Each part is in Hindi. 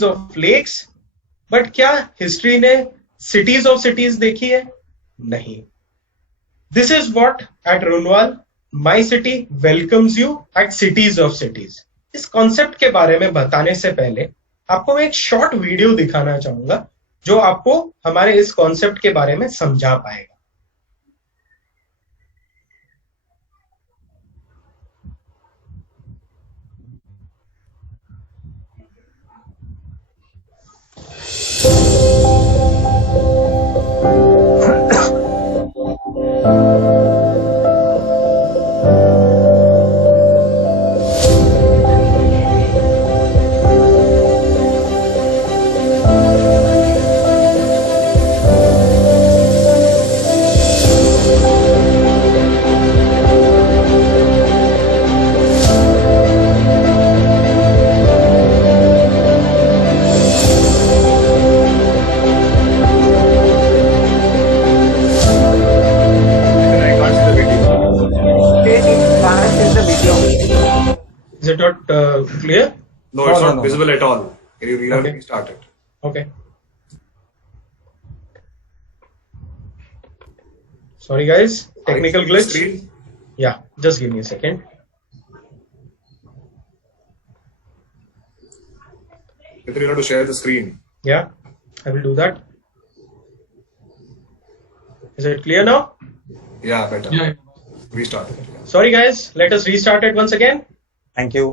सिटीज ऑफ लेक्स, बट क्या हिस्ट्री ने सिटीज ऑफ सिटीज देखी है? नहीं. This is what at Runwal my city welcomes you at cities of cities. इस कॉन्सेप्ट के बारे में बताने से पहले आपको मैं एक शॉर्ट वीडियो दिखाना चाहूंगा जो आपको हमारे इस कॉन्सेप्ट के बारे में समझा पाएगा. Is it not clear? No, it's not visible at all. Can you restart it? Okay. Sorry guys, technical glitch. Screen? Yeah, just give me a second. You have to share the screen. Yeah, I will do that. Is it clear now? Yeah, better. Yeah. Restart it. Sorry guys, let us restart it once again. Thank you.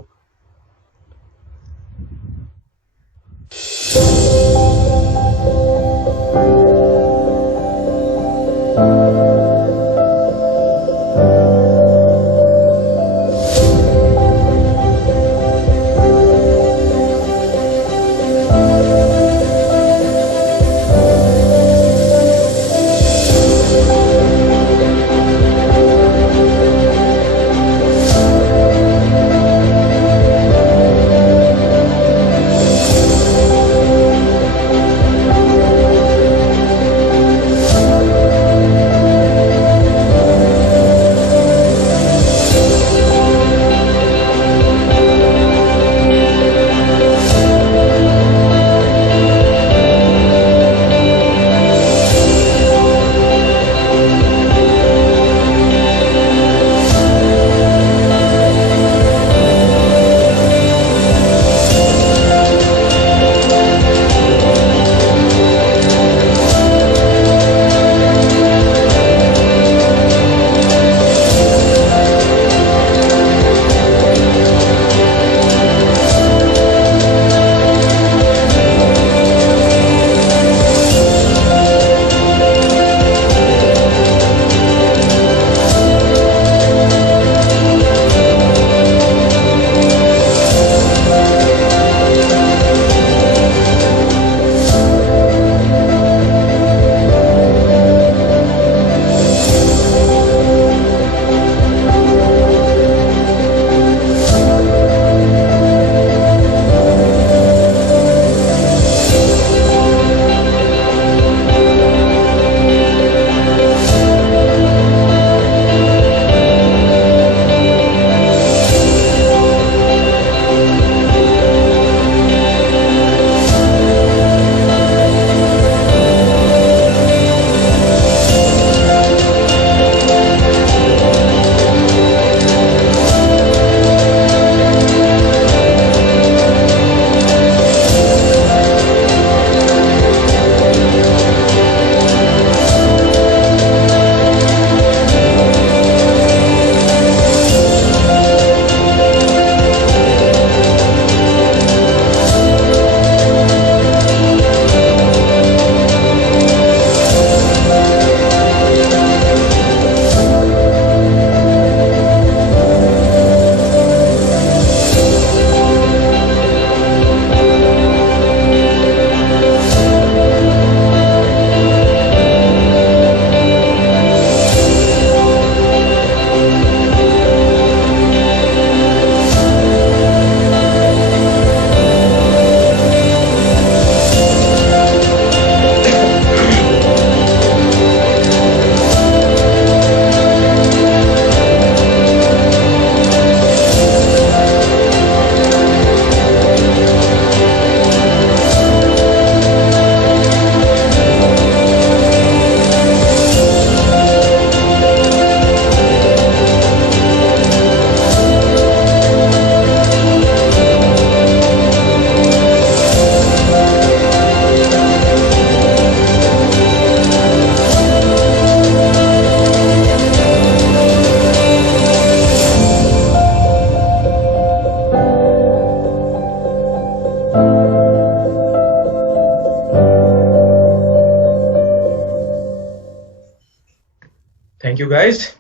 Thank you, guys.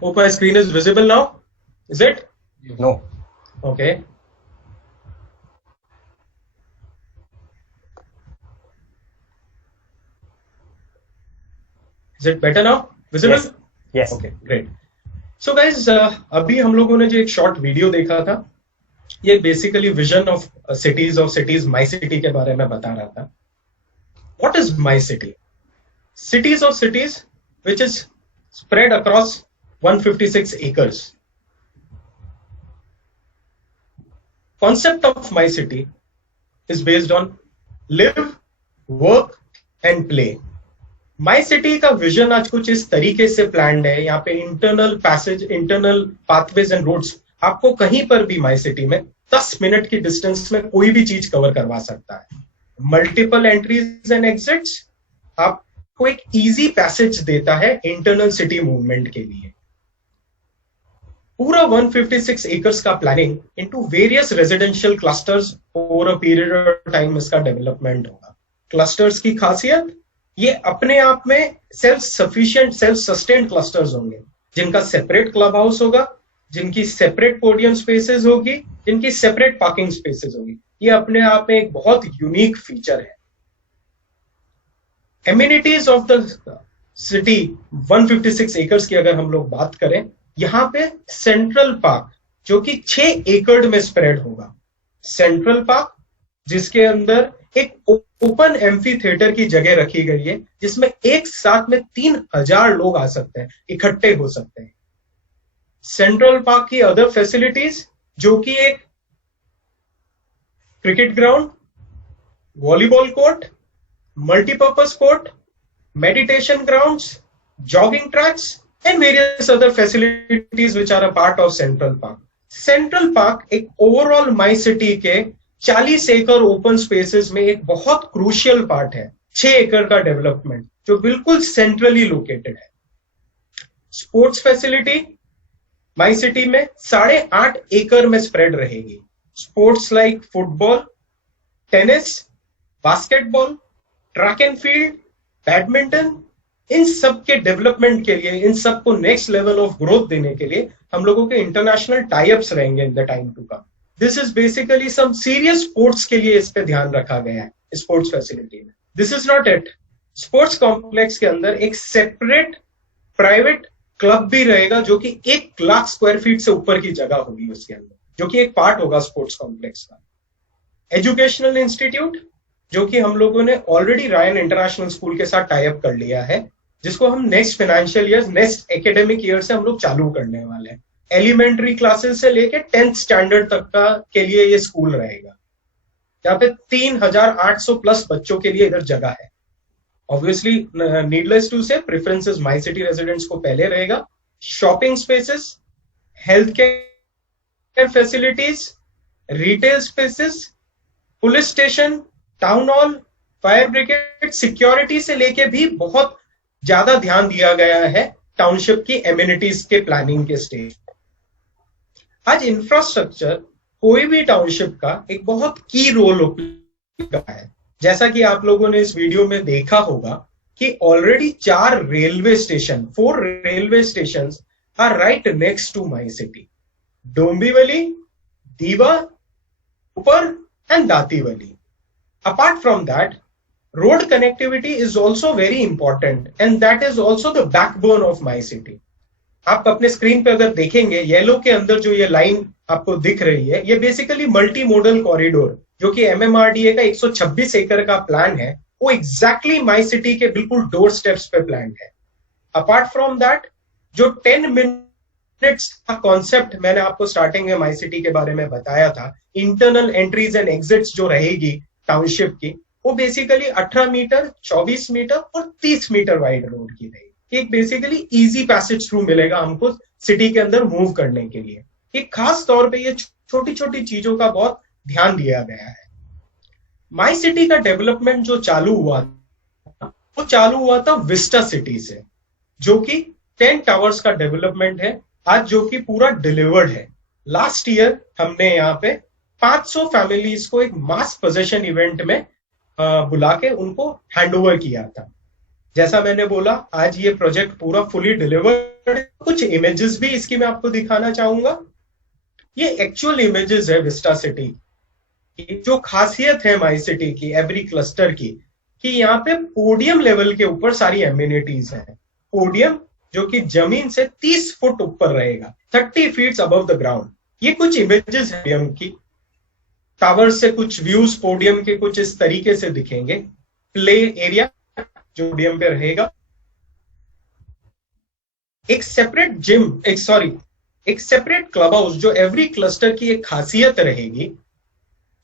Hope my screen is visible now. Is it? No. Okay. Is it better now? Visible? Yes. Yes. Okay, great. So guys, अभी हम लोगों ने जो एक शॉर्ट वीडियो देखा था, ये basically vision of cities my city के बारे में बता रहा था. What is my city? Cities of cities, which is spread across 156 acres. Concept of my city is based on live, work and play. My city का विजन आज कुछ इस तरीके से प्लान्ड है. यहाँ पे इंटरनल पाथवेज एंड रोड्स आपको कहीं पर भी माई सिटी में 10 मिनट की डिस्टेंस में कोई भी चीज कवर करवा सकता है. मल्टीपल एंट्रीज एंड एग्जिट्स आपको एक इजी पैसेज देता है इंटरनल सिटी मूवमेंट के लिए. पूरा 156 एकर्स का planning into various residential clusters over a period of time इसका डेवलपमेंट होगा. क्लस्टर्स की खासियत, ये अपने आप में self sufficient self sustained clusters होंगे, जिनका सेपरेट क्लब हाउस होगा, जिनकी सेपरेट पोडियम स्पेसेस होगी, जिनकी सेपरेट पार्किंग स्पेसेस होगी. ये अपने आप में एक बहुत यूनिक फीचर है. Amenities of the city 156 acres की अगर हम लोग बात करें, यहां पे सेंट्रल पार्क जो कि 6 एकड़ में स्प्रेड होगा. सेंट्रल पार्क जिसके अंदर एक ओपन एम्फी थिएटर की जगह रखी गई है, जिसमें एक साथ में 3000 लोग आ सकते हैं, इकट्ठे हो सकते हैं. सेंट्रल पार्क की अदर फैसिलिटीज जो कि एक cricket ground, volleyball court, multipurpose court, meditation grounds, jogging tracks and various other facilities which are a part of central park. Central park एक ओवरऑल माई सिटी के 40 एकड़ ओपन स्पेसेस में एक बहुत क्रूशियल पार्ट है. 6 एकड़ का डेवलपमेंट जो बिल्कुल सेंट्रली लोकेटेड है. स्पोर्ट्स फैसिलिटी माई सिटी में 8.5 एकड़ में स्प्रेड रहेगी. Sports like football, tennis, basketball, track and field, badminton, इन सब के डेवलपमेंट के लिए, इन सब को नेक्स्ट लेवल ऑफ ग्रोथ देने के लिए हम लोगों के इंटरनेशनल टाइअप्स रहेंगे in the time to come. This is basically some serious sports के लिए इस पे ध्यान रखा गया है स्पोर्ट्स फैसिलिटी में. This is not it. Sports complex के अंदर एक सेपरेट प्राइवेट क्लब भी रहेगा जो कि 1 लाख स्क्वायर फीट से ऊपर की जगह होगी उसके अंदर, जो कि एक पार्ट होगा स्पोर्ट्स कॉम्प्लेक्स का. एजुकेशनल इंस्टीट्यूट जो कि हम लोगों ने ऑलरेडी रायन इंटरनेशनल स्कूल के साथ टाई अप कर लिया है, जिसको हम next financial year, next academic year से हम लोग चालू करने वाले हैं. एलिमेंट्री क्लासेस से लेके 10th स्टैंडर्ड तक का के लिए ये स्कूल रहेगा. यहाँ पे 3800 प्लस बच्चों के लिए इधर जगह है. ऑब्वियसली नीडलेस टू से प्रेफरेंसेस माई सिटी रेजिडेंट्स को पहले रहेगा. Shopping spaces, health care facilities, retail spaces, police station, town hall, fire brigade, security से लेके भी बहुत ज्यादा ध्यान दिया गया है टाउनशिप की एमिनिटीज के प्लानिंग के स्टेज. आज इंफ्रास्ट्रक्चर कोई भी टाउनशिप का एक बहुत की रोल होता है. जैसा कि आप लोगों ने इस वीडियो में देखा होगा कि already 4 railway station, 4 railway station are right next to my city. Dombivli, Diwa, ऊपर and Datiwali. Apart from that, road connectivity is also very important and that is also the backbone of my city. आप अपने स्क्रीन पे अगर देखेंगे, येलो के अंदर जो ये लाइन आपको दिख रही है, ये बेसिकली मल्टी मोडल कॉरिडोर जो कि MMRDA का 126 एकड़ का प्लान है, वो एग्जैक्टली माई सिटी के बिल्कुल डोर स्टेप्स पे प्लान है. अपार्ट फ्रॉम दैट, जो 10 मिनट्स का कॉन्सेप्ट मैंने आपको स्टार्टिंग में माई सिटी के बारे में बताया था, इंटरनल एंट्रीज एंड एग्जिट्स जो रहेगी टाउनशिप की, वो बेसिकली 18 मीटर, 24 मीटर और 30 मीटर वाइड रोड की रहेगी. एक बेसिकली इजी पैसेज थ्रू मिलेगा हमको सिटी के अंदर मूव करने के लिए. एक खास तौर पे ये छोटी छोटी चीजों का बहुत ध्यान दिया गया है. माई सिटी का डेवलपमेंट जो चालू हुआ था, वो चालू हुआ था विस्टा सिटी से, जो कि 10 टावर्स का डेवलपमेंट है आज, जो कि पूरा डिलीवर्ड है. लास्ट ईयर हमने यहाँ पे 500 फैमिलीज को एक मास पोजेशन इवेंट में बुला के उनको हैंड ओवर किया था. जैसा मैंने बोला, आज ये प्रोजेक्ट पूरा फुली डिलीवर्ड, कुछ इमेजेस भी इसकी मैं आपको दिखाना चाहूंगा। ये एक्चुअल इमेजेस है विस्टा सिटी की। जो खासियत है माई सिटी की, एवरी क्लस्टर की, कि यहाँ पे पोडियम लेवल के ऊपर सारी एम्यूनिटीज हैं। पोडियम जो कि जमीन से 30 फुट ऊपर रहेगा, 30 फीट अबव द ग्राउंड। ये कुछ इमेजेस है पोडियम की। टावर से कुछ व्यूज पोडियम के कुछ इस तरीके से दिखेंगे। प्ले एरिया जो पोडियम पे रहेगा, एक सेपरेट जिम, एक सेपरेट क्लब हाउस, जो एवरी क्लस्टर की एक खासियत रहेगी।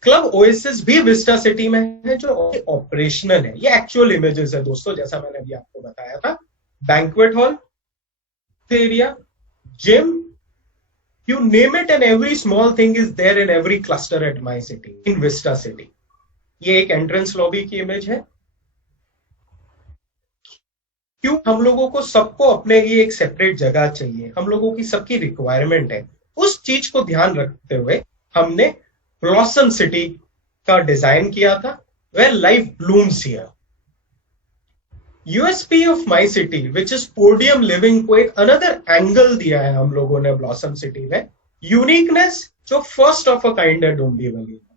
क्लब ओएसिस भी विस्टा सिटी में है, जो ऑपरेशनल है। ये एक्चुअल इमेजेस है दोस्तों, जैसा मैंने अभी आपको बताया था। Banquet hall area, gym, you name it, and every small thing is there in every cluster at my city, in Vista City. ये एक एंट्रेंस लॉबी की इमेज है। क्यों हम लोगों को सबको अपने लिए एक सेपरेट जगह चाहिए, हम लोगों की सबकी रिक्वायरमेंट है। उस चीज को ध्यान रखते हुए हमने ब्लॉसम सिटी का डिजाइन किया था, where life blooms here. USP of my city which is podium living को एक अनदर एंगल दिया है हम लोगों ने ब्लॉसम सिटी में। यूनिकनेस जो फर्स्ट ऑफ अ काइंड है डोंबिवली में।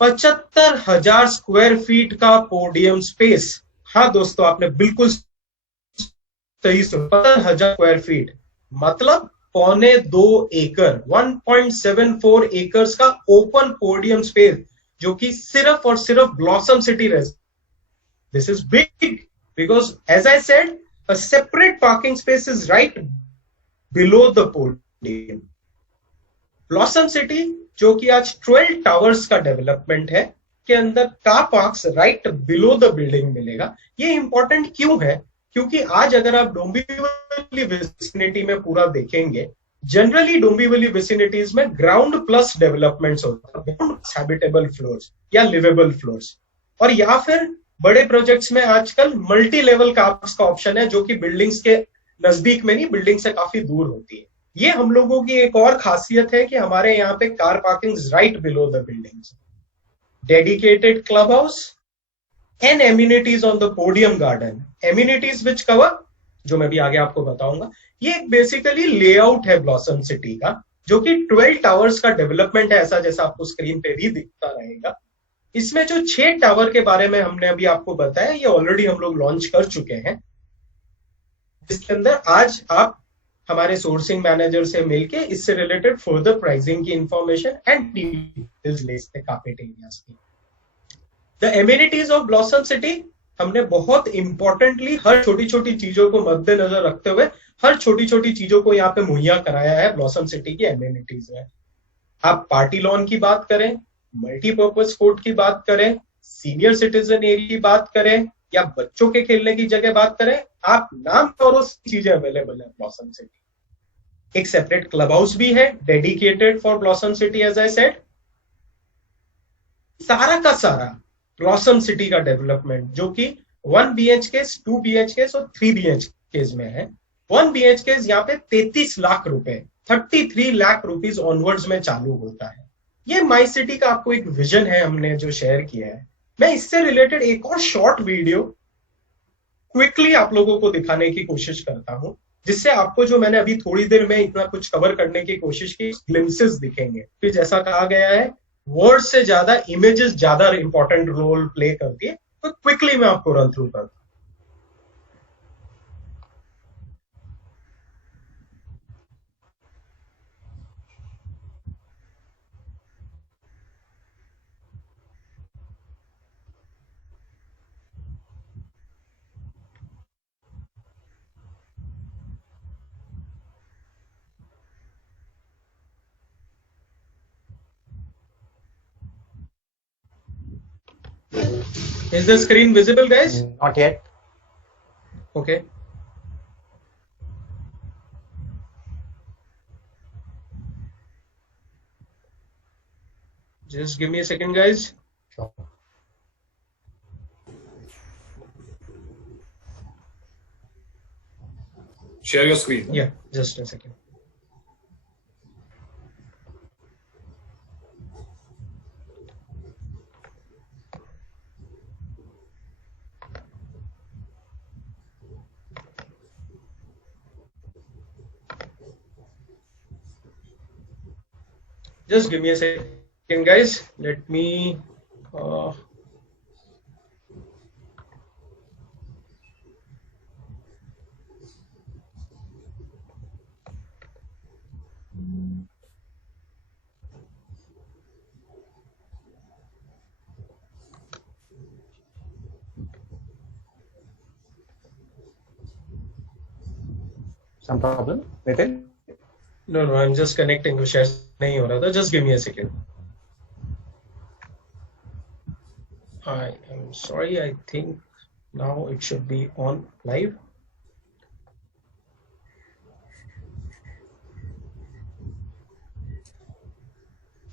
75,000 स्क्वायर फीट का पोडियम स्पेस। हाँ दोस्तों, आपने बिल्कुल सही सुना, 75,000 स्क्वायर फीट मतलब 2.25 एकड़, 1.74 एकर्स का ओपन पोडियम स्पेस, जो कि सिर्फ और सिर्फ ब्लॉसम सिटी रह। This is big because, as I said, a separate parking space is right below the podium. Blossom city जो कि आज 12 टावर्स का डेवलपमेंट है, के अंदर car parks right below the building मिलेगा। ये इंपॉर्टेंट क्यों है? क्योंकि आज अगर आप डोंबिवली विसिनिटी में पूरा देखेंगे, जनरली डोंबिवली विसिनिटीज में ग्राउंड प्लस डेवलपमेंट्स होते हैं, हैबिटेबल फ्लोर्स या लिवेबल फ्लोर्स। और या फिर बड़े प्रोजेक्ट्स में आजकल मल्टी लेवल कार्स का ऑप्शन है, जो कि बिल्डिंग्स के नजदीक में नहीं, बिल्डिंग से काफी दूर होती है। ये हम लोगों की एक और खासियत है कि हमारे यहाँ पे car parking right below the buildings, dedicated club house and amenities on the podium garden. Amenities which cover, जो मैं भी आगे आपको बताऊंगा। ये एक बेसिकली लेआउट है ब्लॉसम सिटी का, जो कि 12 टावर्स का डेवलपमेंट है, ऐसा जैसा आपको स्क्रीन पे भी दिखता रहेगा। इसमें जो 6 टावर के बारे में हमने अभी आपको बताया, ये ऑलरेडी हम लोग लॉन्च कर चुके हैं। इसके अंदर आज आप हमारे सोर्सिंग मैनेजर से मिलके इससे रिलेटेड फर्दर प्राइसिंग की इंफॉर्मेशन एंड डिटेल्स ले सकते कार्पेट एरियाज की। The amenities of blossom city, हमने बहुत इंपॉर्टेंटली हर छोटी छोटी चीजों को मद्देनजर रखते हुए हर छोटी छोटी चीजों को यहाँ पे मुहैया कराया है ब्लॉसम सिटी की एम्यूनिटीज में। आप पार्टी लॉन की बात करें, मल्टीपर्पज कोर्ट की बात करें, सीनियर सिटीजन एरिया की बात करें, या बच्चों के खेलने की जगह बात करें, आप नाम करो, चीजें अवेलेबल है ब्लॉसम सिटी। एक सेपरेट क्लब हाउस भी है dedicated for Blossom City, as I said. सारा का सारा ब्लॉसम सिटी का डेवलपमेंट, जो कि 1 BHK, 2 BHK और 3 BHK में है। 1 BHK यहाँ पे 33 लाख रुपए, 33 लाख रुपीज ऑनवर्ड्स में चालू होता है। ये माई सिटी का आपको एक विजन है हमने जो शेयर किया है। मैं इससे रिलेटेड एक और शॉर्ट वीडियो क्विकली आप लोगों को दिखाने की कोशिश करता हूं, जिससे आपको जो मैंने अभी थोड़ी देर में इतना कुछ कवर करने की कोशिश की, ग्लिम्सेस दिखेंगे। फिर जैसा कहा गया है, वर्ड से ज्यादा इमेजेस ज्यादा इंपॉर्टेंट रोल प्ले करती है, तो क्विकली मैं आपको रन थ्रू करता हूं। Is the screen visible, guys? Not yet. Okay. Just give me a second, guys. Sure. Share your screen. Yeah, just a second. Just give me a second, guys. Let me. Some problem, Nitin? No, I'm just connecting. तो शायद नहीं हो रहा था. Just give me a second. I am sorry. I think now it should be on live.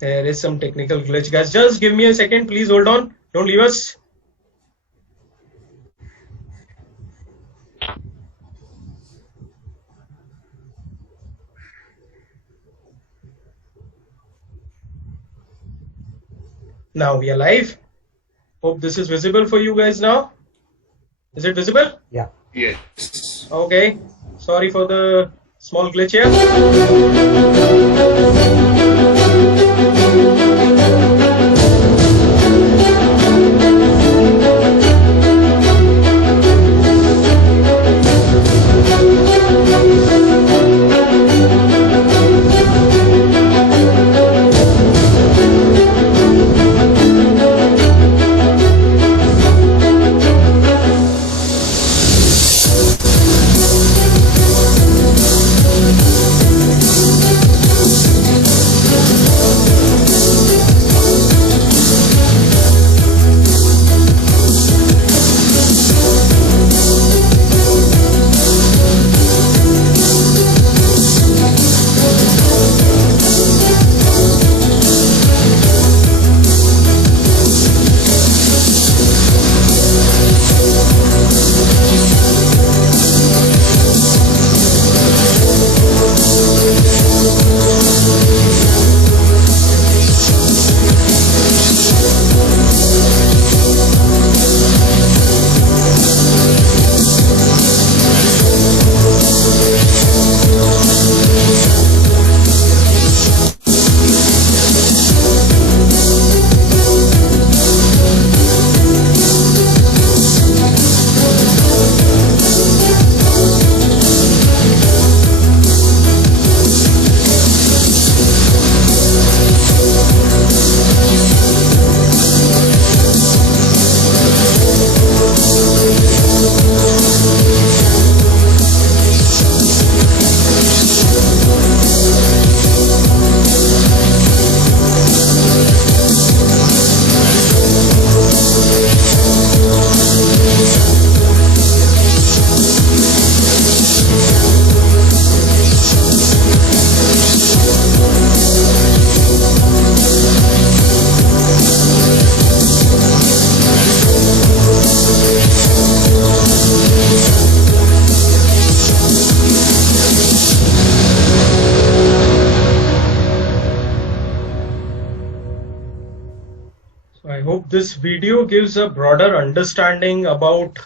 There is some technical glitch, guys. Just give me a second. Please hold on. Don't leave us. Now we are live. Hope this is visible for you guys now. Is it visible? Yeah. Yes. Okay. Sorry for the small glitch here. I hope this video gives a broader understanding about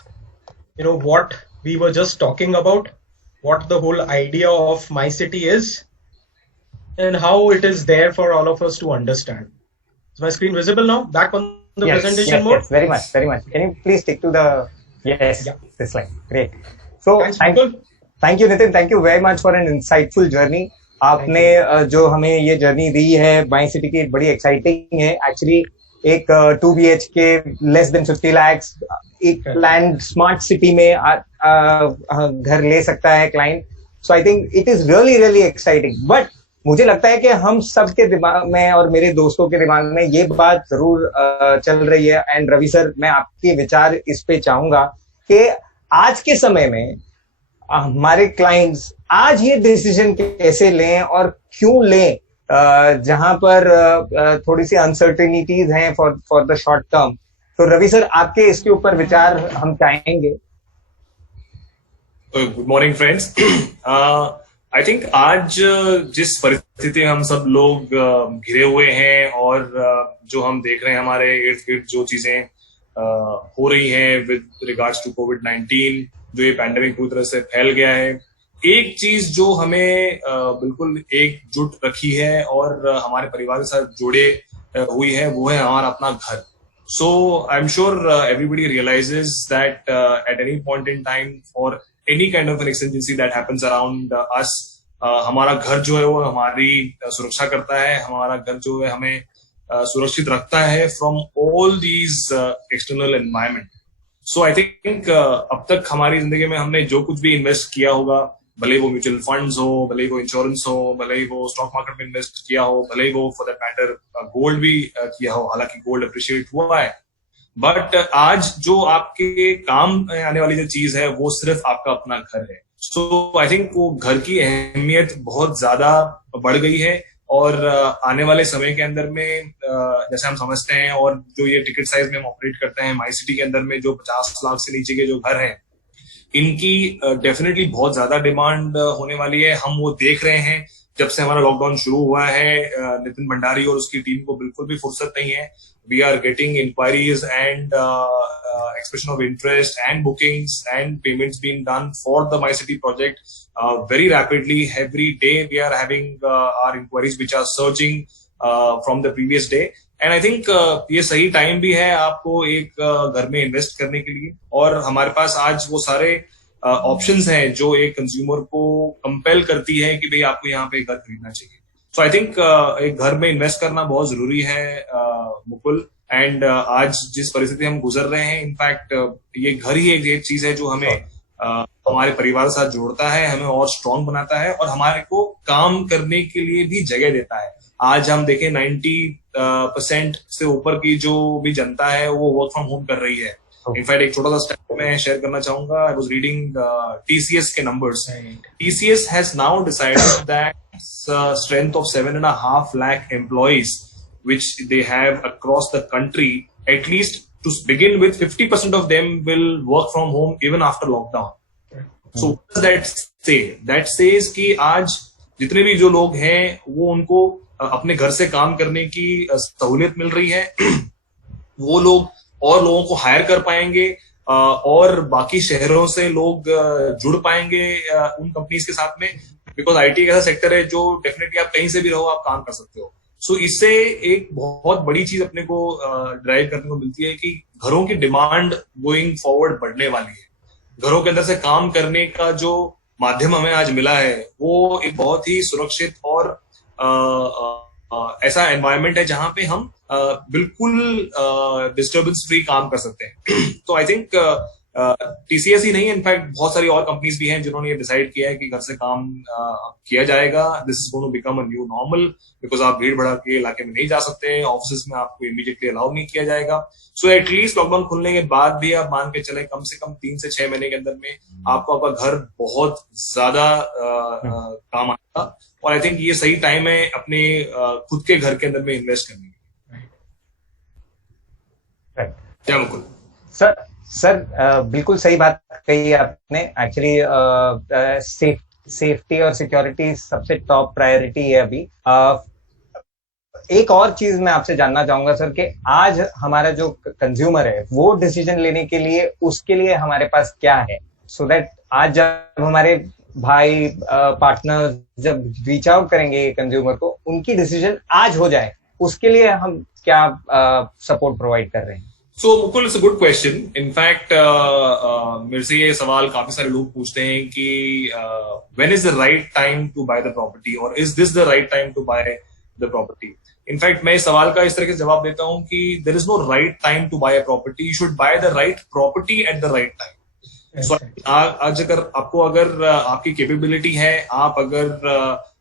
what we were just talking about, what the whole idea of My City is, and how it is there for all of us to understand. Is my screen visible now? Back on the presentation mode? Yes, very much, very much. Can you please stick to the this slide? Great. So Thanks, Mukul. thank you, Nitin. Thank you very much for an insightful journey. आपने जो हमें ये जर्नी दी है माई सिटी की बड़ी एक्साइटिंग है. एक्चुअली एक 2 BHK लेस देन 50 lakhs एक प्लान स्मार्ट सिटी में घर ले सकता है client. So I think it is really really exciting. But मुझे लगता है कि हम सबके दिमाग में और मेरे दोस्तों के दिमाग में ये बात जरूर चल रही है. एंड रवि सर, मैं आपके विचार इस पे चाहूंगा कि आज के समय में हमारे क्लाइंट्स आज ये डिसीजन कैसे लें और क्यों लें जहां पर थोड़ी सी अनसर्टेनिटीज हैं फॉर द शॉर्ट टर्म. तो रवि सर, आपके इसके ऊपर विचार हम चाहेंगे. Good morning friends. I think आज जिस परिस्थिति हम सब लोग घिरे हुए हैं और जो हम देख रहे हैं हमारे इर्द गिर्द जो चीजें हो रही हैं विद रिगार्ड्स टू कोविड-19, जो ये पैंडेमिक पूरी तरह से फैल गया है, एक चीज जो हमें बिल्कुल एकजुट रखी है और हमारे परिवार के साथ जुड़े हुई है, वो है हमारा अपना घर. So I'm sure everybody realizes that at any point in time or any kind of an exigency that happens around us, हमारा घर जो है वो हमारी सुरक्षा करता है, हमारा घर जो है हमें सुरक्षित रखता है from all these external environment. So I think अब तक हमारी जिंदगी में हमने जो कुछ भी इन्वेस्ट किया होगा, भले वो म्यूचुअल फंड्स हो, भले वो इंश्योरेंस हो, भले वो स्टॉक मार्केट में इन्वेस्ट किया हो, भले वो फॉर दैट मैटर गोल्ड भी किया हो, हालांकि गोल्ड अप्रिशिएट हुआ है, बट आज जो आपके काम आने वाली जो चीज है वो सिर्फ आपका अपना घर है. सो आई थिंक वो घर की अहमियत बहुत ज्यादा बढ़ गई है और आने वाले समय के अंदर में जैसे हम समझते हैं और जो ये टिकट साइज में हम ऑपरेट करते हैं, माई सिटी के अंदर में जो 50 लाख से नीचे के जो घर हैं, इनकी डेफिनेटली बहुत ज्यादा डिमांड होने वाली है. हम वो देख रहे हैं जब से हमारा लॉकडाउन शुरू हुआ है. नितिन भंडारी और उसकी टीम को बिल्कुल भी फुर्सत नहीं है. We are getting inquiries and expression of interest and bookings and payments being done for the My City project very rapidly. Every day we are having our inquiries which are surging from the previous day. And I think ये सही टाइम भी है आपको एक घर में इन्वेस्ट करने के लिए, और हमारे पास आज वो सारे ऑप्शंस हैं जो एक कंज्यूमर को कंपेल करती है कि भाई आपको यहाँ पे घर खरीदना चाहिए. सो आई थिंक एक घर में इन्वेस्ट करना बहुत जरूरी है मुकुल. एंड आज जिस परिस्थिति हम गुजर रहे हैं, इनफैक्ट ये घर ही एक चीज है जो हमें हमारे परिवार के साथ जोड़ता है, हमें और स्ट्रांग बनाता है और हमारे को काम करने के लिए भी जगह देता है. आज हम देखें 90% से ऊपर की जो भी जनता है वो वर्क फ्रॉम होम कर रही है. इनफैक्ट एक छोटा सा स्टेप मैं शेयर करना चाहूंगा. आई वाज रीडिंग टीसीएस के numbers. TCS has now decided that strength of 7.5 lakh employees which they have across the country, at least to begin with 50% of them will work from home even after lockdown. So what does that say? That says कि आज जितने भी जो लोग हैं वो उनको अपने घर से काम करने की सहूलियत मिल रही है. वो लोग और लोगों को हायर कर पाएंगे और बाकी शहरों से लोग जुड़ पाएंगे उन कंपनीज के साथ में, बिकॉज आईटी एक ऐसा सेक्टर है जो डेफिनेटली आप कहीं से भी रहो आप काम कर सकते हो. सो इससे एक बहुत बड़ी चीज अपने को ड्राइव करने को मिलती है कि घरों की डिमांड गोइंग फॉरवर्ड बढ़ने वाली है. घरों के अंदर से काम करने का जो माध्यम हमें आज मिला है वो एक बहुत ही सुरक्षित और ऐसा एनवायरनमेंट है जहां पे हम बिल्कुल डिस्टर्बेंस फ्री काम कर सकते हैं. तो आई थिंक टीसीएस ही नहीं, इनफैक्ट बहुत सारी और कंपनीज भी हैं जिन्होंने ये डिसाइड किया है कि घर से काम किया जाएगा. This is going to become a new normal, because आप भीड़ भड़ा के इलाके में नहीं जा सकते, ऑफिस में आपको इमीडिएटली अलाउ नहीं किया जाएगा. सो एटलीस्ट लॉकडाउन खुलने के बाद भी आप मान के चले कम से कम 3 से 6 महीने के अंदर में आपको आपका घर बहुत ज्यादा काम आएगा. और आई थिंक ये सही टाइम है अपने खुद के घर के अंदर में इन्वेस्ट करने के लिए. क्या मुकुल? सर बिल्कुल सही बात कही आपने. एक्चुअली सेफ्टी और सिक्योरिटी सबसे टॉप प्रायोरिटी है अभी. एक और चीज मैं आपसे जानना चाहूंगा सर कि आज हमारा जो कंज्यूमर है वो डिसीजन लेने के लिए उसके लिए हमारे पास क्या है, सो दैट आज जब हमारे भाई पार्टनर जब रीच आउट करेंगे कंज्यूमर को, उनकी डिसीजन आज हो जाए, उसके लिए हम क्या सपोर्ट प्रोवाइड कर रहे हैं? So Mukul, it's a good question. In fact, मेरे से ये सवाल काफी सारे लोग पूछते हैं कि when is the right time to buy the property or is this the right time to buy the property? In fact, मैं इस सवाल का इस तरह से जवाब देता हूँ कि there is no right time to buy a property. You should buy the right property at the right time. So आज अगर आपकी कैपेबिलिटी है, आप अगर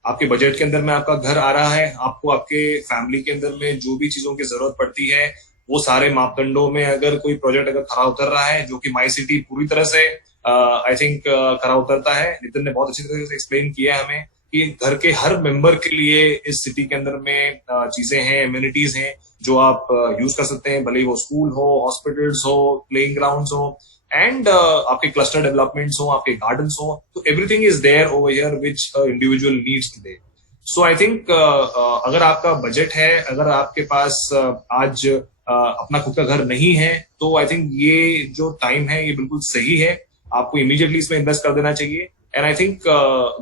आपके बजट के अंदर में आपका घर आ रहा है, आपको आपके फैमिली के अंदर में जो भी चीजों की जरूरत पड़ती है वो सारे मापदंडों में अगर कोई प्रोजेक्ट अगर खरा उतर रहा है, जो कि माई सिटी पूरी तरह से आई थिंक खरा उतरता है. नितिन ने बहुत अच्छी तरह से एक्सप्लेन किया है हमें कि घर के हर मेंबर के लिए इस सिटी के अंदर में चीजें हैं, एम्यूनिटीज हैं जो आप यूज कर सकते हैं, भले ही वो स्कूल हो, हॉस्पिटल्स हो, प्लेइंग ग्राउंड्स हो एंड आपके क्लस्टर डेवलपमेंट्स हो, आपके गार्डन्स हो. तो everything is there over here which individual needs today. So I think अगर आपका बजट है, अगर आपके पास आज अपना खुद का घर नहीं है, तो आई थिंक ये जो टाइम है ये बिल्कुल सही है. आपको इमीडिएटली इसमें इन्वेस्ट कर देना चाहिए. And I think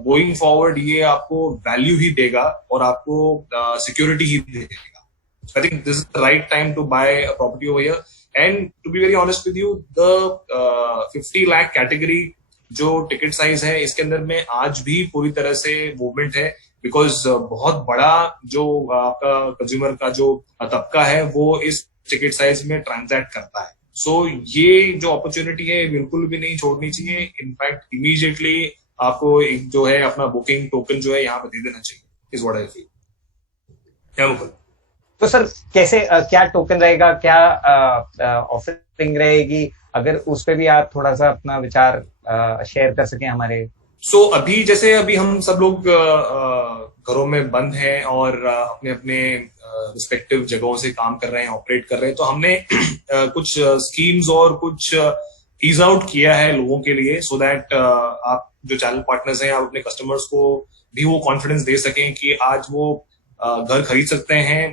going forward ये आपको वैल्यू ही देगा और आपको सिक्योरिटी ही देगा. I think this is the right time to buy a property over here. And to be very honest with you, the 50 lakh category जो टिकट साइज है, इसके अंदर में आज भी पूरी तरह से मूवमेंट है, बिकॉज बहुत बड़ा जो आपका कंज्यूमर का जो तबका है वो इस टिकट साइज में ट्रांजैक्ट करता है. सो ये जो अपॉर्चुनिटी है बिल्कुल भी नहीं छोड़नी चाहिए. इनफैक्ट इमीडिएटली आपको एक जो है अपना बुकिंग टोकन जो है यहाँ पे दे देना चाहिए, इज व्हाट आई फील. क्या मुकुल? तो सर कैसे क्या टोकन रहेगा, क्या ऑफरिंग रहेगी, अगर उस पे भी आप थोड़ा सा अपना विचार शेयर कर सकें हमारे. सो अभी हम सब लोग घरों में बंद हैं और अपने अपने रिस्पेक्टिव जगहों से काम कर रहे हैं, ऑपरेट कर रहे हैं, तो हमने कुछ स्कीम्स और कुछ ईज आउट किया है लोगों के लिए, सो दैट आप जो चैनल पार्टनर्स हैं, आप अपने कस्टमर्स को भी वो कॉन्फिडेंस दे सकें कि आज वो घर खरीद सकते हैं.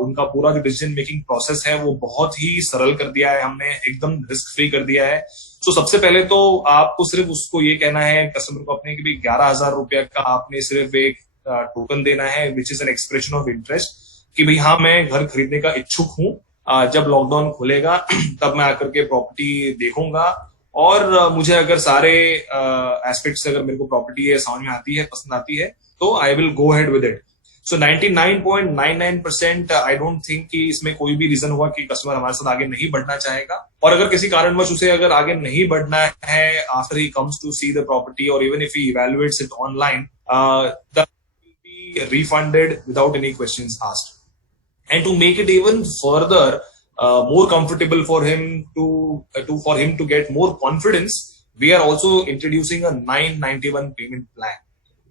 उनका पूरा जो डिसीजन मेकिंग प्रोसेस है वो बहुत ही सरल कर दिया है हमने, एकदम रिस्क फ्री कर दिया है. तो सबसे पहले तो आपको सिर्फ उसको ये कहना है कस्टमर को अपने कि भाई 11,000 रुपया का आपने सिर्फ एक टोकन देना है, which is an expression of interest, कि भाई हाँ मैं घर खरीदने का इच्छुक हूँ, जब लॉकडाउन खुलेगा तब मैं आकर के प्रॉपर्टी देखूंगा और मुझे अगर सारे एस्पेक्ट से अगर मेरे को प्रॉपर्टी है समझ में आती है, पसंद आती है, तो I will go head with it. So 99.99% I don't think कि इसमें कोई भी रीजन होगा कि कस्टमर हमारे साथ आगे नहीं बढ़ना चाहेगा. और अगर किसी कारणवश उसे अगर आगे नहीं बढ़ना है after he comes to see the property और even if he evaluates it online, that will be refunded without any questions asked. And to make it even further more comfortable for him to get more confidence, we are also introducing a 991 payment plan.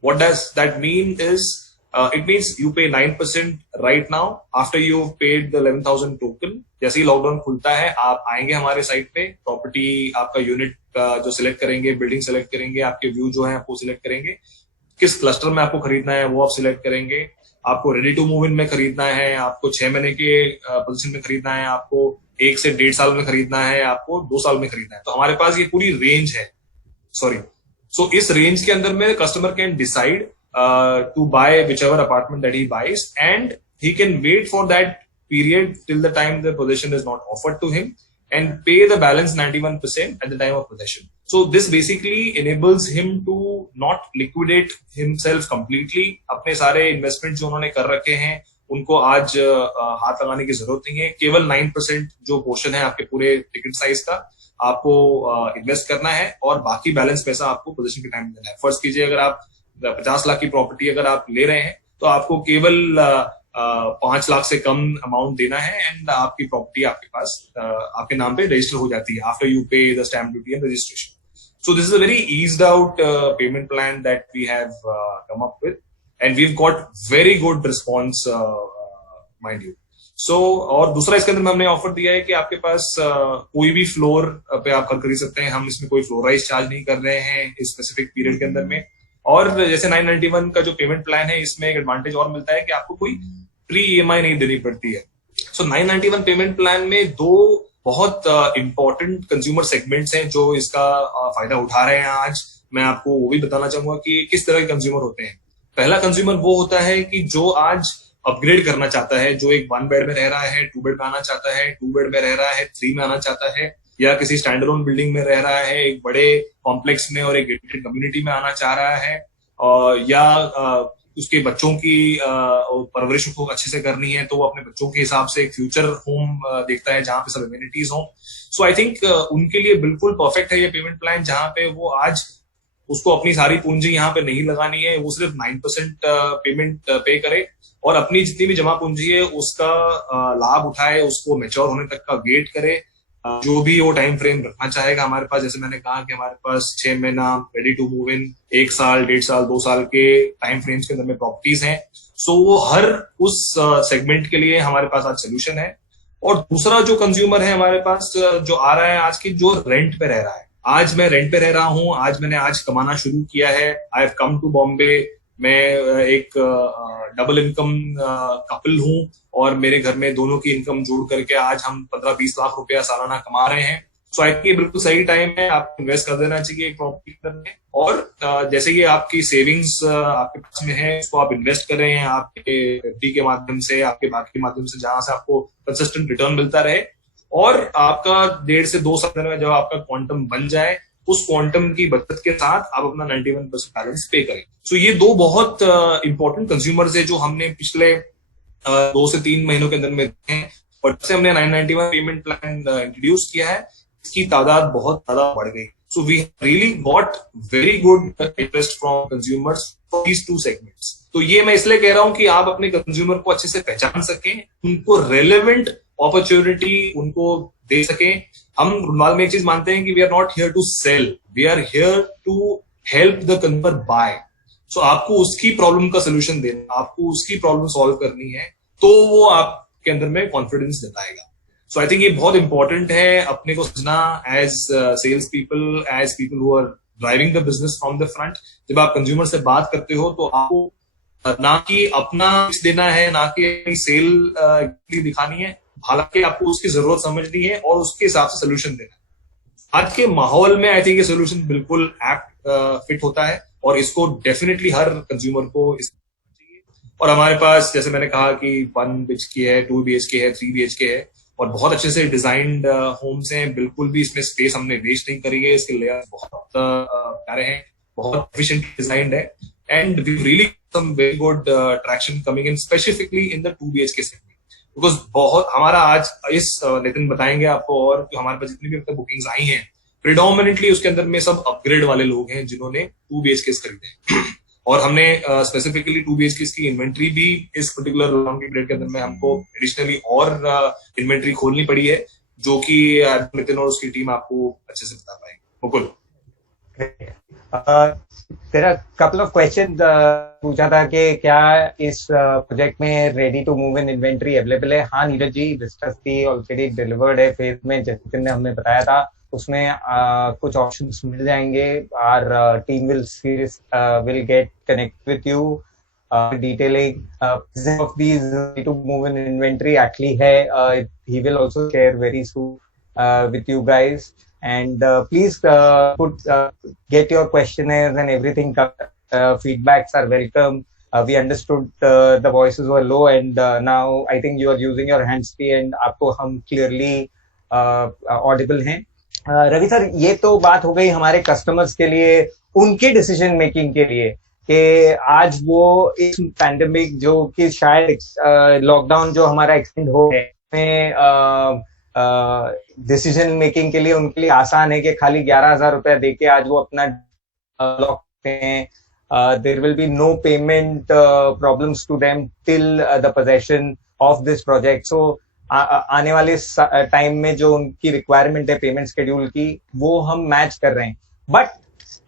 What does that mean is it means you pay 9% right now after you've paid the 11,000 token. जैसे ही लॉकडाउन खुलता है आप आएंगे हमारे साइट पे, प्रॉपर्टी आपका यूनिट जो सिलेक्ट करेंगे, बिल्डिंग सिलेक्ट करेंगे, आपके व्यू जो है आपको सिलेक्ट करेंगे, किस क्लस्टर में आपको खरीदना है वो आप सिलेक्ट करेंगे, आपको रेडी टू मूव इन में खरीदना है, आपको 6 महीने के पोजीशन में खरीदना है, आपको 1 से 1.5 साल में खरीदना है, आपको 2 साल में खरीदना है. तो हमारे पास ये पूरी रेंज है. सो इस रेंज के अंदर में customer can decide to buy whichever apartment that he buys and he can wait for that period till the time the possession is not offered to him and pay the balance 91% at the time of possession. So this basically enables him to not liquidate himself completely. अपने सारे इन्वेस्टमेंट जो उन्होंने कर रखे हैं उनको आज हाथ लगाने की जरूरत नहीं है. केवल 9% जो पोर्शन है आपके पूरे टिकट साइज का आपको इन्वेस्ट करना है और बाकी बैलेंस पैसा आपको पोजीशन के टाइम देना है. फर्स्ट कीजिए अगर आप 50 लाख की प्रॉपर्टी अगर आप ले रहे हैं तो आपको केवल 5 लाख से कम अमाउंट देना है एंड आपकी प्रॉपर्टी आपके पास आपके नाम पे रजिस्टर हो जाती है आफ्टर यू पे the stamp duty and registration. So this is a very eased out payment plan that we have come up with and we've got very good response, mind you. So और दूसरा इसके अंदर हमने ऑफर दिया है कि आपके पास कोई भी फ्लोर पे आप खरीद सकते हैं. हम इसमें कोई फ्लोराइज चार्ज नहीं कर रहे हैं इस स्पेसिफिक पीरियड के अंदर में. और जैसे 991 का जो पेमेंट प्लान है इसमें एक एडवांटेज और मिलता है कि आपको कोई प्री ईएमआई नहीं देनी पड़ती है. सो 991 पेमेंट प्लान में 2 बहुत इंपॉर्टेंट कंज्यूमर सेगमेंट्स हैं जो इसका फायदा उठा रहे हैं. आज मैं आपको वो भी बताना चाहूंगा कि किस तरह के कंज्यूमर होते हैं. पहला कंज्यूमर वो होता है कि जो आज अपग्रेड करना चाहता है, जो एक 1 बेड में रह रहा है 2 बेड में आना चाहता है, 2 बेड में रह रहा है 3 में आना चाहता है, या किसी स्टैंड अलोन बिल्डिंग में रह रहा है एक बड़े कॉम्प्लेक्स में और एक गेटेड कम्युनिटी में आना चाह रहा है, या उसके बच्चों की परवरिश को अच्छे से करनी है तो वो अपने बच्चों के हिसाब से एक फ्यूचर होम देखता है जहां पे सब एमिनिटीज हों. सो आई थिंक उनके लिए बिल्कुल परफेक्ट है ये पेमेंट प्लान, जहां पे वो आज उसको अपनी सारी पूंजी यहाँ पे नहीं लगानी है, वो सिर्फ 9% पेमेंट पे करे और अपनी जितनी भी जमा पूंजी है उसका लाभ उठाए, उसको मैच्योर होने तक का वेट करे. जो भी वो टाइम फ्रेम रखना चाहेगा हमारे पास, जैसे मैंने कहा कि हमारे पास 6 महीना रेडी टू मूव इन, 1 साल 1.5 साल 2 साल के टाइम फ्रेम्स के अंदर में प्रॉपर्टीज हैं. सो वो हर उस सेगमेंट के लिए हमारे पास आज सोल्यूशन है. और दूसरा जो कंज्यूमर है हमारे पास जो आ रहा है आज की, जो रेंट पे रह रहा है. आज मैं रेंट पे रह रहा हूँ, आज कमाना शुरू किया है, I have come to Bombay, मैं एक डबल इनकम कपल हूँ और मेरे घर में दोनों की इनकम जोड़ करके आज हम 15-20 लाख रुपया सालाना कमा रहे हैं. सो आई थिंक ये बिल्कुल सही टाइम है, आप इन्वेस्ट कर देना चाहिए एक प्रॉपर्टी के अंदर में। और जैसे ये आपकी सेविंग्स आपके पास में है, इसको आप इन्वेस्ट कर रहे हैं आपके एफडी के माध्यम से, आपके बाकी के माध्यम से, जहां से आपको कंसिस्टेंट रिटर्न मिलता रहे। और आपका 1.5 से 2 साल में जब आपका क्वांटम बन जाए, उस क्वांटम की बचत के साथ आप अपना 91% बैलेंस पे करें। सो ये दो बहुत इंपॉर्टेंट कंज्यूमर्स है जो हमने पिछले 2 से 3 महीनों के अंदर में हैं। और जब से हमने 991 पेमेंट प्लान इंट्रोड्यूस किया है, इसकी तादाद बहुत ज्यादा बढ़ गई। So we really got very good interest from consumers for these 2 segments. तो ये मैं इसलिए कह रहा हूं कि आप अपने कंज्यूमर को अच्छे से पहचान सकें, उनको रेलेवेंट अपॉर्चुनिटी उनको दे सकें। हम रुनवाल में एक चीज मानते हैं कि we are not here to sell, we are here to help the consumer buy. So आपको उसकी प्रॉब्लम का सोल्यूशन देना, आपको उसकी प्रॉब्लम सॉल्व करनी है, तो वो आपके अंदर में कॉन्फिडेंस दिलाएगा। सो आई थिंक ये बहुत इंपॉर्टेंट है अपने को समझना as sales people, as people who are driving the business from the front. जब आप कंज्यूमर से बात करते हो तो आपको ना कि अपना देना है, ना कि सेल दिखानी है, हालांकि आपको उसकी जरूरत समझनी है और उसके हिसाब से सोल्यूशन देना है। आज के माहौल में आई थिंक ये सोल्यूशन बिल्कुल एप्ट फिट होता है और इसको डेफिनेटली हर कंज्यूमर को चाहिए। और हमारे पास जैसे मैंने कहा कि 1 BHK है, 2 BHK है, 3 BHK है और बहुत अच्छे से डिजाइंड होम्स हैं। बिल्कुल भी इसमें स्पेस हमने वेस्ट नहीं करी है, इसके लेयर बहुत प्यारे हैं, बहुत एफिशिएंटली डिजाइंड है and we really some very good traction coming in specifically in the 2 BHK segment. Because बहुत हमारा आज इस नितिन बताएंगे आपको, और जो हमारे पास जितनी भी अब तक बुकिंग्स आई हैं प्रिडोमिनेटली उसके अंदर में सब अपग्रेड वाले लोग हैं जिन्होंने 2 BHK खरीदे हैं। और हमने स्पेसिफिकली 2 BHK की इन्वेंट्री भी इस पर्टिकुलर लॉन्ग पीरियड के अंदर में हमको एडिशनली और इन्वेंट्री खोलनी पड़ी है, जो कि नितिन और उसकी टीम आपको अच्छे से बता पाएंगे। मुकुल, तेरा कपल ऑफ क्वेश्चन पूछा था कि क्या इस प्रोजेक्ट में ready to move in inventory available है। हाँ नीरज जी, विस्टस थी ऑलरेडी डिलीवर्ड है फेज में, जैसे ने हमें बताया था उसमें कुछ ऑप्शंस मिल जाएंगे। Our team will get connect with you detailing of these to move in inventory actually है। He will also share very soon with you guys and please get your questionnaires and everything. Feedbacks are welcome. We understood the voices were low and now I think you are using your hands free and आपको हम clearly audible हैं। रवि सर, ये तो बात हो गई हमारे कस्टमर्स के लिए, उनके डिसीजन मेकिंग के लिए कि आज वो इस पैंडेमिक जो कि शायद लॉकडाउन जो हमारा एक्सटेंड हो गया डिसीजन मेकिंग के लिए उनके लिए आसान है कि खाली 11,000 रुपया देके आज वो अपना लॉक करते हैं। There will be no payment problems to them till the possession of this project. So आने वाले टाइम में जो उनकी रिक्वायरमेंट है पेमेंट शेड्यूल की, वो हम मैच कर रहे हैं। But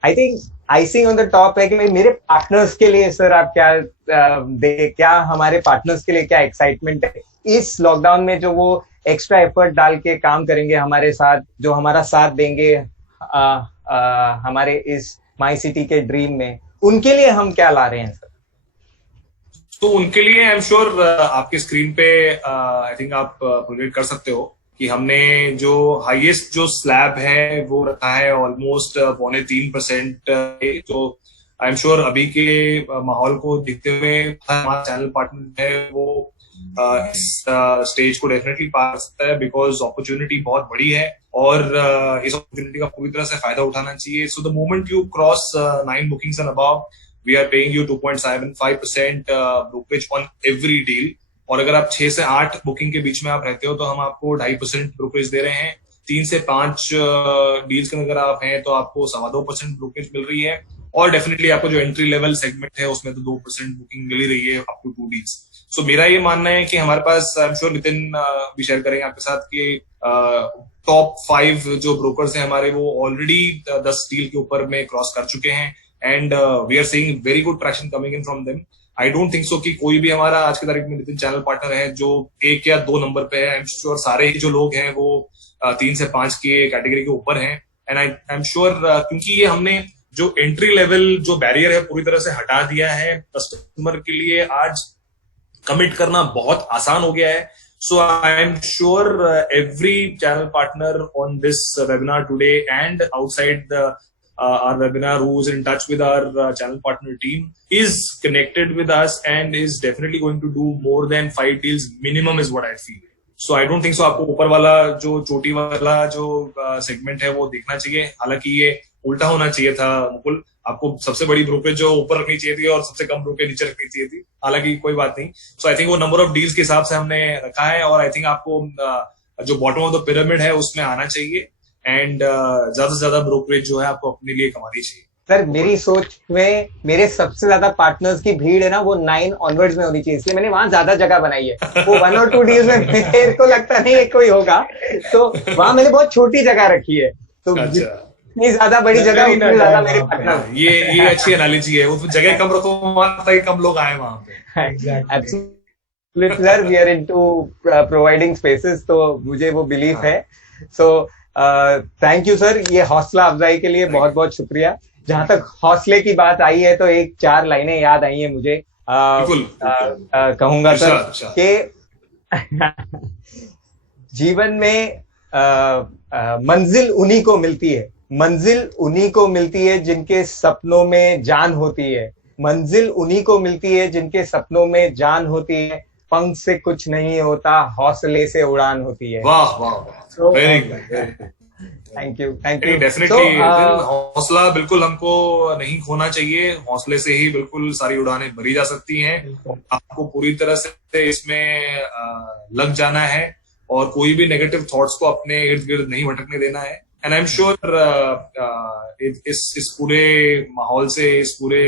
I think icing on the top है कि मेरे पार्टनर्स के लिए सर आप क्या हमारे पार्टनर्स के लिए क्या एक्साइटमेंट है इस लॉकडाउन में, जो वो एक्स्ट्रा एफर्ट डाल के काम करेंगे हमारे साथ, जो हमारा साथ देंगे हमारे इस माई सिटी के ड्रीम में, उनके लिए हम क्या ला रहे हैं सर? तो उनके लिए आई एम श्योर आपके स्क्रीन पे आई थिंक आप प्रोजेक्ट कर सकते हो कि हमने जो हाईएस्ट जो स्लैब है वो रखा है ऑलमोस्ट 3.25%। जो आई एम श्योर अभी के माहौल को देखते हुए हमारा चैनल पार्टनर है वो इस स्टेज को डेफिनेटली पार कर सकता है, बिकॉज अपॉर्चुनिटी बहुत बड़ी है और इस अपॉर्चुनिटी का पूरी तरह से फायदा उठाना चाहिए। So the moment you cross 9 bookings and above, we are paying you 2.75% brokerage on every deal। और अगर आप 6 से 8 बुकिंग के बीच में आप रहते हो तो हम आपको 2.5% ब्रोकरेज दे रहे हैं। 3 से 5 डील्स के अगर आप हैं तो आपको 2.25% ब्रोकरेज मिल रही है। और डेफिनेटली आपको जो एंट्री लेवल सेगमेंट है उसमें तो 2% बुकिंग मिल ही रही है अप टू 2 डील्स। सो मेरा ये मानना है कि हमारे पास, आई एम श्योर नितिन भी शेयर करेंगे आपके साथ कि टॉप 5 जो ब्रोकर्स हैं हमारे वो ऑलरेडी 10 डील के ऊपर में क्रॉस कर चुके हैं and we are seeing very good traction coming in from them. I don't think so कि कोई भी हमारा आज की तारीख में नितिन चैनल पार्टनर है जो 1 या 2 नंबर पे है। आई एम श्योर सारे ही जो लोग हैं वो 3 से 5 के कैटेगरी के ऊपर हैं एंड आई एम श्योर क्योंकि ये हमने जो एंट्री लेवल जो बैरियर है पूरी तरह से हटा दिया है, कस्टमर के लिए आज कमिट करना बहुत आसान हो गया है। So I am sure every channel partner on this webinar today and outside our webinar who is in touch with our channel partner team is connected with us and is definitely going to do more than 5 deals minimum is what I feel. So I don't think so आपको ऊपर वाला जो चोटी वाला जो सेगमेंट है वो देखना चाहिए. हालांकि ये उल्टा होना चाहिए था मुकुल, आपको सबसे बड़ी ब्रोकरेज जो ऊपर रखनी चाहिए थी और सबसे कम ब्रोकरेज नीचे रखनी चाहिए थी. हालांकि कोई बात नहीं. सो आई थिंक वो नंबर ऑफ डील्स के हिसाब से हमने रखा है और आई थिंक आपको जो बॉटम ऑफ द पिरामिड है उसमें आना चाहिए एंड ज्यादा से ज्यादा ब्रोकरेज जो है आपको अपने लिए कमानी चाहिए. सर मेरी सोच में मेरे सबसे ज्यादा पार्टनर्स की भीड़ है ना वो 9 ऑनवर्ड्स में होनी चाहिए, इसलिए मैंने वहां ज्यादा जगह बनाई है. वो 1 और 2 डील्स में मेरे को लगता नहीं है कोई होगा, तो वहां मैंने बहुत छोटी जगह रखी है. तो इतनी ज्यादा बड़ी जगह उतनी ज्यादा मेरे पार्टनर. ये अच्छी एनालॉजी है. वो जगह कम रखो वहां कम लोग आए वहां पे. Absolutely sir, we are into providing spaces, तो मुझे वो बिलीफ है. सो थैंक यू सर, ये हौसला अफजाई के लिए बहुत बहुत शुक्रिया. जहां तक हौसले की बात आई है तो 1-4 लाइनें याद आई है मुझे. कहूंगा सर कि जीवन में मंजिल उन्हीं को मिलती है, मंजिल उन्हीं को मिलती है जिनके सपनों में जान होती है, मंजिल उन्हीं को मिलती है जिनके सपनों में जान होती है. पंख से कुछ नहीं होता, हौसले से उड़ान होती है. वाह वाह वाह, very good. Thank you, thank you. Definitely हौसला बिल्कुल हमको नहीं खोना चाहिए. हौसले से ही बिल्कुल सारी उड़ानें भरी जा सकती हैं. आपको पूरी तरह से इसमें लग जाना है और कोई भी नेगेटिव थॉट्स को अपने इर्द गिर्द नहीं भटकने देना है. एंड आई एम श्योर इस पूरे माहौल से, इस पूरे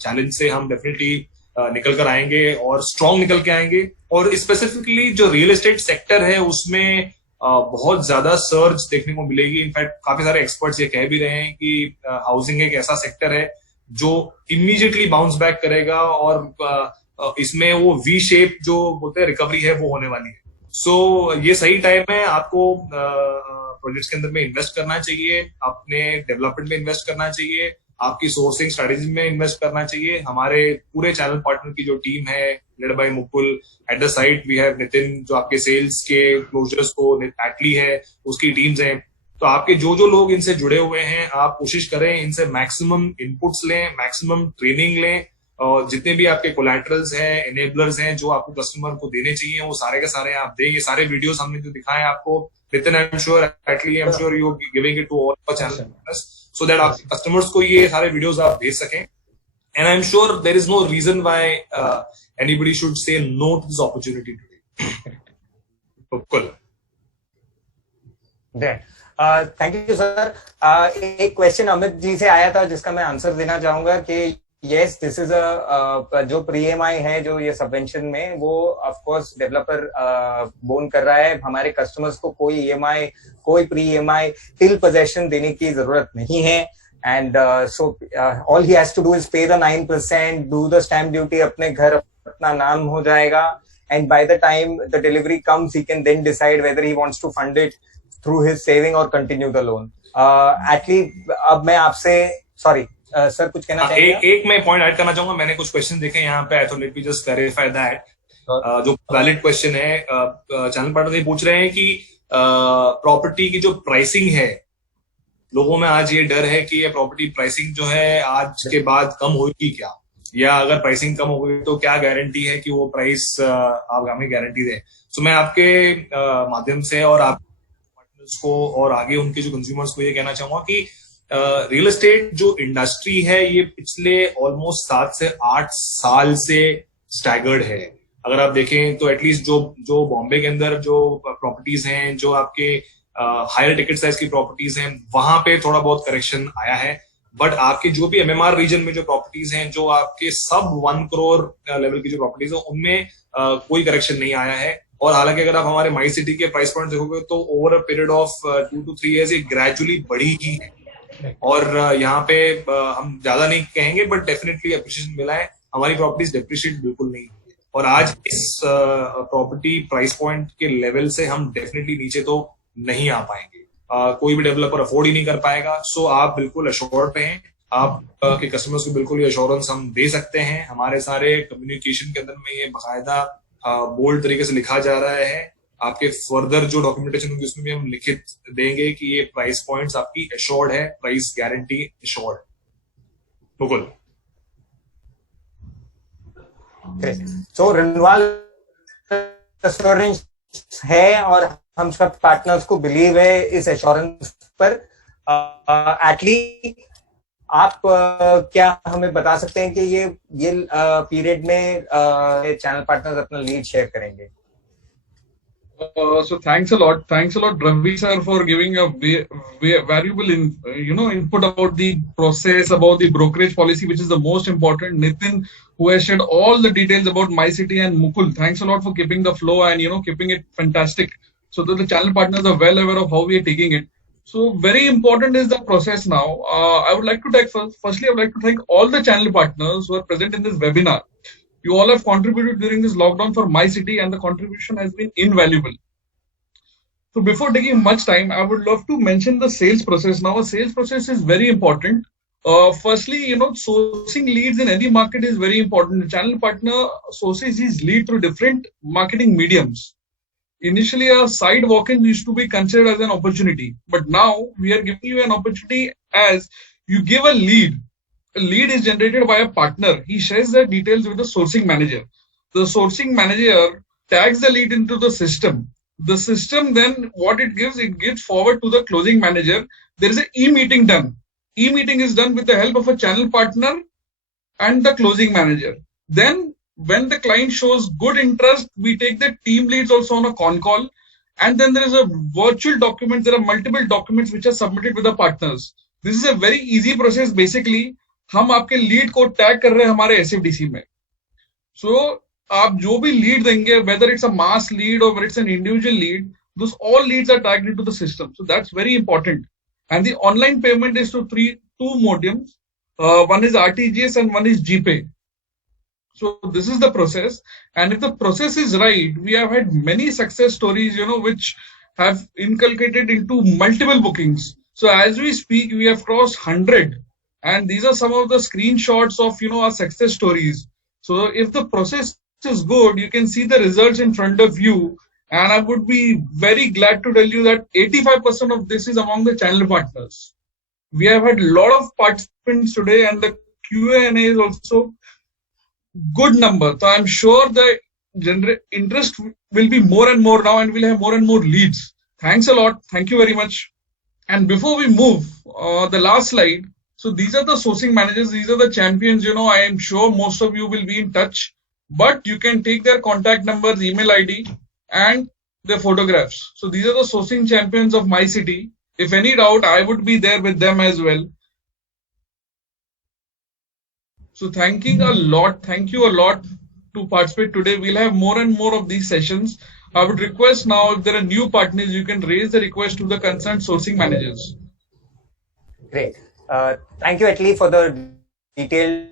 चैलेंज से हम डेफिनेटली निकल कर आएंगे और स्ट्रॉन्ग निकल के आएंगे. और स्पेसिफिकली जो रियल एस्टेट सेक्टर है उसमें बहुत ज्यादा सर्च देखने को मिलेगी. इनफैक्ट काफी सारे एक्सपर्ट्स ये कह भी रहे हैं कि हाउसिंग एक ऐसा सेक्टर है जो इमीडिएटली बाउंस बैक करेगा और इसमें वो वी शेप जो बोलते हैं रिकवरी है वो होने वाली है. सो ये सही टाइम है. आपको प्रोजेक्ट्स के अंदर में इन्वेस्ट करना चाहिए, अपने डेवलपमेंट में इन्वेस्ट करना चाहिए, आपकी सोर्सिंग स्ट्रेटेजी में इन्वेस्ट करना चाहिए. हमारे पूरे चैनल पार्टनर की जो टीम है led by Mukul, at the site we have Nitin जो आपके सेल्स के क्लोजर्स को, एटली है उसकी टीम्स हैं. तो आपके जो लोग इनसे जुड़े हुए हैं आप कोशिश करें इनसे मैक्सिमम इनपुट्स लें, मैक्सिमम ट्रेनिंग लें और जितने भी आपके कोलैटरल्स हैं, एनेबलर्स हैं जो आपको कस्टमर को देने चाहिए वो सारे के सारे आप दें. ये सारे वीडियोस हमने जो दिखाए आपको, Nitin I am sure, at least I am sure you giving it to all our channel partners so that आप कस्टमर्स को ये सारे वीडियोस आप भेज सकें. And I'm sure there is no reason why anybody should say no to this opportunity today. Cool. Thank you sir. एक क्वेश्चन अमित जी से आया था जिसका मैं आंसर देना चाहूंगा कि यस दिस इज जो प्री EMI है जो ये सबवेंशन में वो ऑफ कोर्स डेवलपर बोन कर रहा है. हमारे कस्टमर्स को कोई EMI, कोई प्री EMI टिल पोजेशन देने की जरूरत नहीं है. And so all he has to do is pay the 9%, do the stamp duty, अपने घर अपना नाम हो जाएगा. And by the time the delivery comes he can then decide whether he wants to fund it through his saving और कंटिन्यू द लोन. एक्चुअली अब मैं आपसे सॉरी सर कुछ कहना चाहिए. एक मैं पॉइंट ऐड करना चाहूंगा. मैंने कुछ क्वेश्चन देखे यहाँ पे, तो let me just clarify that. जो वैलिड क्वेश्चन है, चैनल पार्टनर ये पूछ रहे हैं कि प्रॉपर्टी की जो प्राइसिंग है, लोगों में आज ये डर है कि ये प्रॉपर्टी प्राइसिंग जो है आज के बाद कम होगी क्या, या अगर प्राइसिंग कम होगी तो क्या गारंटी है कि वो प्राइस आप हमें गारंटी दें. सो मैं आपके माध्यम से और आप पार्टनर्स को और आगे उनके जो कंज्यूमर्स को ये कहना चाहूंगा कि रियल एस्टेट जो इंडस्ट्री है ये पिछले ऑलमोस्ट 7 से 8 साल से स्टैगर्ड है. अगर आप देखें तो एटलीस्ट जो बॉम्बे के अंदर जो प्रॉपर्टीज हैं, जो आपके हायर टिकट साइज की प्रॉपर्टीज हैं, वहां पे थोड़ा बहुत करेक्शन आया है. बट आपके जो भी MMR रीजन में जो प्रॉपर्टीज हैं, जो आपके सब 1 करोड़ लेवल की जो प्रॉपर्टीज है, उनमें कोई करेक्शन नहीं आया है. और हालांकि अगर आप हमारे माई सिटी के प्राइस पॉइंट देखोगे तो over a period of 2 to 3 years ये ग्रेजुअली बढ़ी ही है. और यहाँ पे हम ज्यादा नहीं कहेंगे बट डेफिनेटली अप्रिशिएशन मिला है. हमारी प्रॉपर्टीज डिप्रिशिएट बिल्कुल नहीं. और आज इस प्रॉपर्टी प्राइस पॉइंट के लेवल से हम डेफिनेटली नीचे तो नहीं आ पाएंगे. कोई भी डेवलपर अफोर्ड ही नहीं कर पाएगा. सो आप बिल्कुल अश्योर्ड पे हैं. आप के कस्टमर्स को बिल्कुल ये अश्योरेंस हम दे सकते हैं. हमारे सारे कम्युनिकेशन के अंदर में ये बाकायदा बोल्ड तरीके से लिखा जा रहा है। आपके फर्दर जो डॉक्यूमेंटेशन होगी उसमें भी हम लिखित देंगे कि ये प्राइस पॉइंट्स आपकी एश्योर्ड है, प्राइस गारंटी एश्योर्ड। मुकुल। सो रिन्वाल एश्योरेंस है और हम सब पार्टनर्स को बिलीव है इस एश्योरेंस पर। एटलीस्ट आप क्या हमें बता सकते हैं कि ये पीरियड में चैनल पार्टनर्स अपना लीड शेयर करेंगे? So thanks a lot, Ravi sir, for giving a valuable input about the process, about the brokerage policy, which is the most important. Nitin, who has shared all the details about MyCity, and Mukul, thanks a lot for keeping the flow and keeping it fantastic, so that the channel partners are well aware of how we are taking it. So very important is the process now. I would like to thank all the channel partners who are present in this webinar. You all have contributed during this lockdown for MyCity, and the contribution has been invaluable. So before taking much time, I would love to mention the sales process. Now, a sales process is very important. Firstly, sourcing leads in any market is very important. The channel partner sources his lead through different marketing mediums. Initially, a side walk-in used to be considered as an opportunity, but now we are giving you an opportunity as you give a lead. A lead is generated by a partner. He shares the details with the sourcing manager. The sourcing manager tags the lead into the system. The system then, what it gives forward to the closing manager. There is an e-meeting done. E-meeting is done with the help of a channel partner and the closing manager. Then, when the client shows good interest, we take the team leads also on a con call. And then there is a virtual document. There are multiple documents which are submitted with the partners. This is a very easy process. Basically, हम आपके लीड को टैग कर रहे हैं हमारे एसएफडीसी में। सो आप जो भी लीड देंगे, whether it's a mass lead or it's an individual lead, those all leads are tagged into the system. So that's very important. And the online payment is to two mediums. One is RTGS and one is GPay. So this is the process. And if the process is right, we have had many success stories, which have inculcated into multiple bookings. So as we speak, we have crossed 100. And these are some of the screenshots of, our success stories. So if the process is good, you can see the results in front of you. And I would be very glad to tell you that 85% of this is among the channel partners. We have had a lot of participants today, and the Q&A is also good number. So I'm sure the interest will be more and more now, and we'll have more and more leads. Thanks a lot. Thank you very much. And before we move, the last slide. So these are the sourcing managers. These are the champions. I am sure most of you will be in touch, but you can take their contact numbers, email ID, and their photographs. So these are the sourcing champions of MyCity. If any doubt, I would be there with them as well. So thank you a lot to participate today. We'll have more and more of these sessions. I would request now, if there are new partners, you can raise the request to the concerned sourcing managers. Great. Thank you, Atlee, for the detailed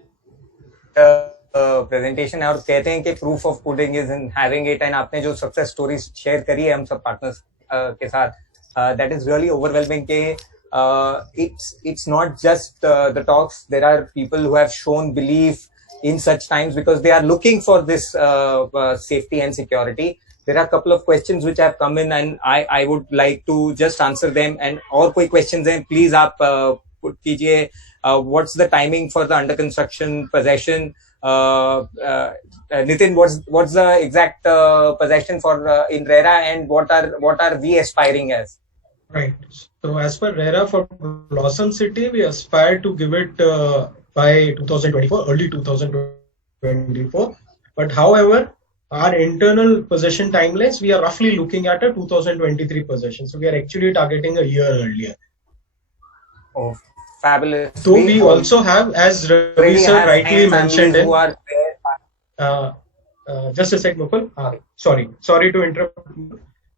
presentation. और कहते हैं कि proof of pudding is in having it, and आपने जो success stories share करी है हम सब partners के साथ, that is really overwhelming. कि it's not just the talks. There are people who have shown belief in such times because they are looking for this safety and security. There are a couple of questions which have come in, and I would like to just answer them. And और कोई questions हैं, please आप put कीजिए. What's the timing for the under construction possession? Nitin, what's the exact possession for in RERA, and what are we aspiring as? Right. So as per RERA for Blossom City, we aspire to give it by 2024, early 2024. But however, our internal possession timelines, we are roughly looking at a 2023 possession. So we are actually targeting a year earlier. Oh, fabulous. So we also have, as Ravi sir rightly mentioned, just a sec, Mukul. Sorry to interrupt.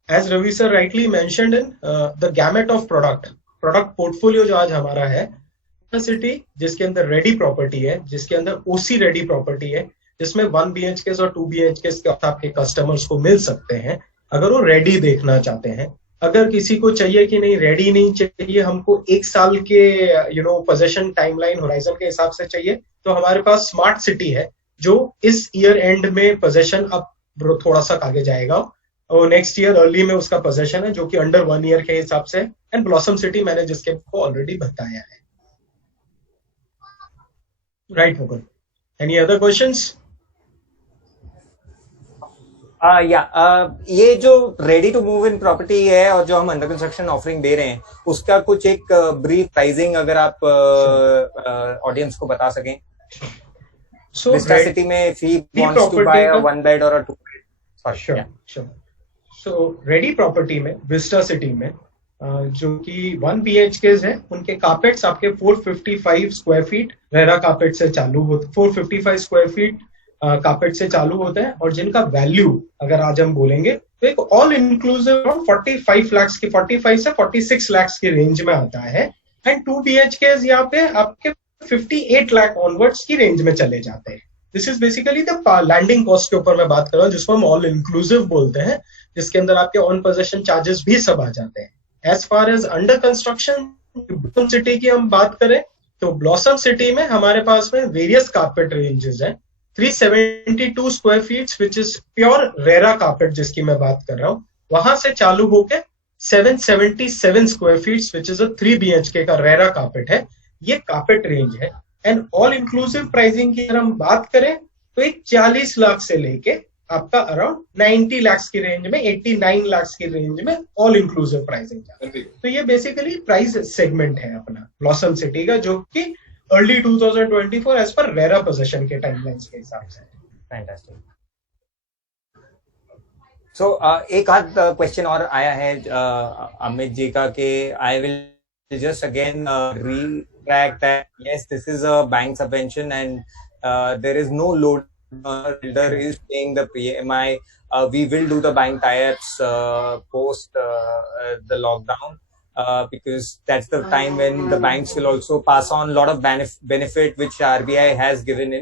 As Ravi sir rightly mentioned in the gamut of product portfolio जो आज हमारा है, सिटी जिसके अंदर रेडी प्रॉपर्टी है, जिसके अंदर ओसी रेडी प्रॉपर्टी है, जिसमें 1 BHK और 2 BHK आपके कस्टमर्स को मिल सकते हैं अगर वो रेडी देखना चाहते हैं. अगर किसी को चाहिए कि नहीं रेडी नहीं चाहिए, हमको 1 साल के पोजेशन टाइमलाइन होराइजन के हिसाब से चाहिए, तो हमारे पास स्मार्ट सिटी है जो इस ईयर एंड में पोजेशन अब थोड़ा सा आगे जाएगा और नेक्स्ट ईयर अर्ली में उसका पोजेशन है जो कि अंडर 1 ईयर के हिसाब से। एंड ब्लॉसम सिटी मैंने जिसके को ऑलरेडी बताया है। Right Mukul, any other questions? ये जो ready to move in property है और जो हम अंडर कंस्ट्रक्शन ऑफरिंग दे रहे हैं उसका कुछ एक ब्रीफ प्राइसिंग अगर आप ऑडियंस को बता सकें। So विस्टा सिटी में if he wants to buy a 1 bed or a 2 bed, sorry, sure, sure. So ready property में विस्टा सिटी में जो कि 1 BHK है, उनके कार्पेट्स आपके 455 स्क्वायर फीट रेरा कार्पेट से चालू होते, 455 स्क्वायर फीट कार्पेट से चालू होते हैं और जिनका वैल्यू अगर आज हम बोलेंगे तो एक ऑल इंक्लूसिव 45 लाख की 45 से 46 लाख की रेंज में आता है। एंड 2 BHK यहाँ पे आपके 58 लाख ऑनवर्ड्स की रेंज में चले जाते हैं। This is basically the landing cost के ऊपर मैं बात कर रहा हूँ जिसको हम ऑल इंक्लूसिव बोलते हैं, जिसके अंदर आपके ऑन पोजेशन चार्जेस भी सब आ जाते हैं। As far as under construction city की हम बात करें तो ब्लॉसम सिटी में हमारे पास में वेरियस कार्पेट रेंजेस हैं। 372 square feet which is pure RERA carpet जिसकी मैं बात कर रहा हूँ, वहां से चालू होके 777 square feet which is a 3 BHK का रेरा कार्पेट है। ये कार्पेट रेंज है। एंड ऑल इंक्लूसिव प्राइसिंग की अगर हम बात करें तो एक 40 लाख से लेके आपका अराउंड 90 लाख की रेंज में, 89 लाख की रेंज में ऑल इंक्लूसिव प्राइसिंग। तो ये बेसिकली प्राइस सेगमेंट है अपना ब्लॉसम सिटी का, जो कि early 2024 as per RERA position के टाइमलाइंस के हिसाब से। फैंटास्टिक। सो एक आध क्वेश्चन और आया है अमित जी का कि I will just again retract that yes, this is a bank subvention and there is no load. Builder is paying the PMI. We will do the bank tie-ups post the lockdown because that's the time when the banks will also pass on a lot of benefit which RBI has given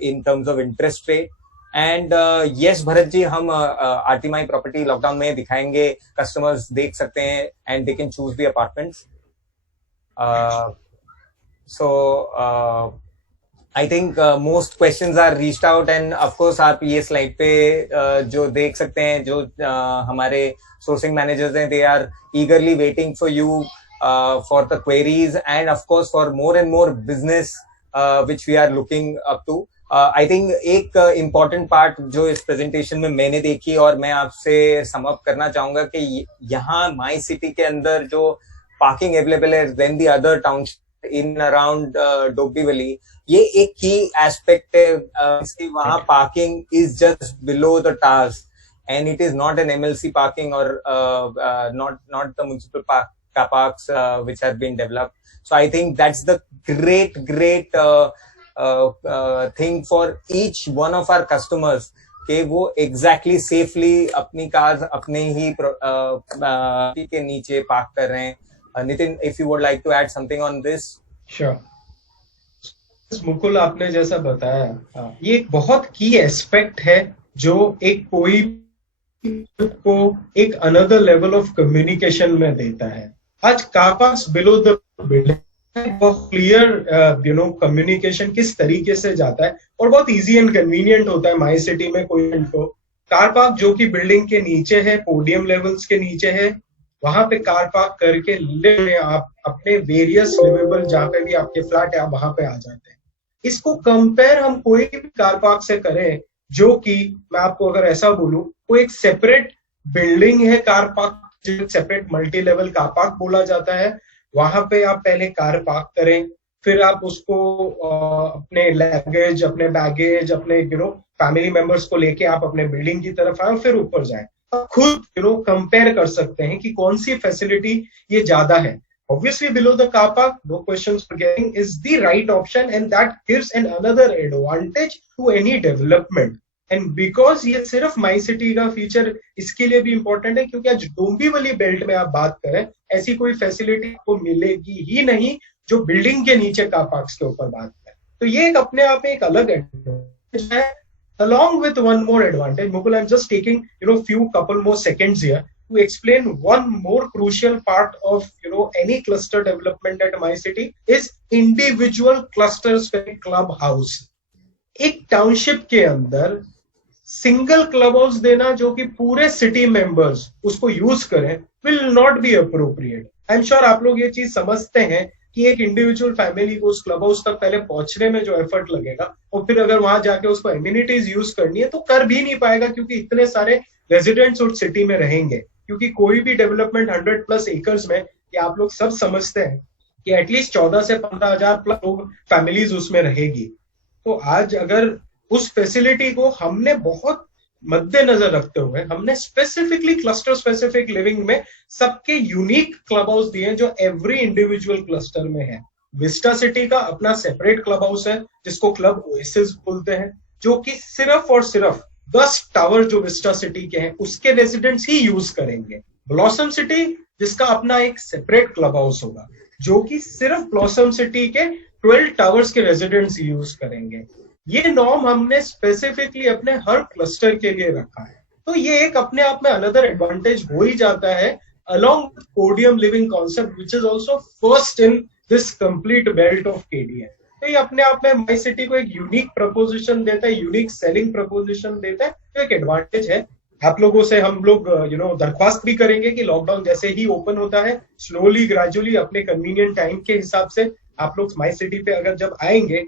in terms of interest rate. And yes Bharat ji, हम आरटीमाई प्रॉपर्टी लॉकडाउन में दिखाएंगे, कस्टमर्स देख सकते हैं and they can choose the apartments. So I think most questions are reached out and of course आप ये स्लाइड पे जो देख सकते हैं, जो हमारे सोर्सिंग मैनेजर्स हैं, they are eagerly waiting for you for the queries and of course for more and more business which we are looking up to. I think एक important part जो इस presentation में मैंने देखी और मैं आपसे सम अप करना चाहूंगा कि यहाँ माई सिटी के अंदर जो पार्किंग अवेलेबल है then the other township in around Dombivli, ये एक की एस्पेक्ट है इसकी, वहाँ parking is just below the towers and it is not an MLC parking or not the municipal car parks which have been developed. So I think that's the great thing for each one of our customers कि वो exactly safely अपनी cars अपने ही के नीचे पार्क कर रहे हैं। Nitin, if you would like to add something on this. Sure. Mukul आपने जैसा बताया, ये एक बहुत की एस्पेक्ट है जो एक कोई को एक अनदर लेवल ऑफ कम्युनिकेशन में देता है। आज car parks below the building बहुत क्लियर कम्युनिकेशन किस तरीके से जाता है और बहुत इजी एंड कन्वीनियंट होता है माई सिटी में कोई को कार पार्क जो कि बिल्डिंग के नीचे है, पोडियम लेवल्स के नीचे है, वहां पे कार पार्क करके लिव में आप अपने वेरियस लिवेबल जहां पे भी आपके फ्लैट है आप वहां पे आ जाते हैं। इसको कंपेयर हम कोई भी कार पार्क से करें जो कि मैं आपको अगर ऐसा बोलूं, वो एक सेपरेट बिल्डिंग है कार पार्क, जो separate multi level car park बोला जाता है। वहां पे आप पहले कार पार्क करें, फिर आप उसको अपने लगेज, अपने बैगेज, अपने फैमिली मेंबर्स को लेके आप अपने बिल्डिंग की तरफ आए, फिर ऊपर जाए। खुद कंपेयर कर सकते हैं कि कौन सी फैसिलिटी ये ज्यादा है। Obviously below the car park, no questions for getting, is the right option and that gives another advantage to any development. And because ये सिर्फ माई सिटी का फीचर इसके लिए भी इम्पोर्टेंट है क्योंकि आज डोंबिवली बेल्ट में आप बात करें, ऐसी कोई फैसिलिटी आपको मिलेगी ही नहीं जो बिल्डिंग के नीचे कार पार्क्स के ऊपर बात करें। तो ये एक अपने आप में एक अलग एडवांटेज है। Along with one more advantage, Mukul, I'm just taking couple more seconds here to explain one more crucial part of any cluster development at my city is individual clusters पे club house। एक टाउनशिप के अंदर सिंगल क्लब हाउस देना जो कि पूरे सिटी मेंबर्स उसको यूज करें will not be appropriate. I am sure आप लोग ये चीज समझते हैं कि एक इंडिविजुअल फैमिली को उस क्लब हाउस तक पहले पहुंचने में जो एफर्ट लगेगा और फिर अगर वहां जाके उसको एमिनिटीज यूज करनी है तो कर भी नहीं पाएगा, क्योंकि इतने सारे रेजिडेंट्स उस सिटी में रहेंगे। क्योंकि कोई भी डेवलपमेंट 100+ एकर्स में, ये आप लोग सब समझते हैं कि एटलीस्ट 14 से 15,000 प्लस लोग फैमिलीज उसमें रहेगी। तो आज अगर उस फैसिलिटी को हमने बहुत मद्देनजर रखते हुए हमने स्पेसिफिकली क्लस्टर स्पेसिफिक लिविंग में सबके यूनिक क्लब हाउस दिए जो एवरी इंडिविजुअल क्लस्टर में है। विस्टा सिटी का अपना सेपरेट क्लब हाउस है जिसको क्लब ओएसिस बोलते हैं, जो कि सिर्फ और सिर्फ 10 टावर जो विस्टा सिटी के हैं उसके रेजिडेंट्स ही यूज करेंगे। ब्लॉसम सिटी जिसका अपना एक सेपरेट क्लब हाउस होगा जो कि सिर्फ ब्लॉसम सिटी के 12 टावर्स के रेजिडेंट्स यूज करेंगे। ये नॉर्म हमने स्पेसिफिकली अपने हर क्लस्टर के लिए रखा है। तो ये एक अपने आप में अनदर एडवांटेज हो ही जाता है along with podium living concept which is also first in this complete belt of KDN। तो ये अपने आप में माई सिटी को एक यूनिक प्रपोजिशन देता है, यूनिक सेलिंग प्रपोजिशन देता है, तो एक एडवांटेज है। आप लोगों से हम लोग दरख्वास्त भी करेंगे कि लॉकडाउन जैसे ही ओपन होता है स्लोली ग्रेजुअली अपने कन्वीनियंट टाइम के हिसाब से आप लोग माई सिटी पे अगर जब आएंगे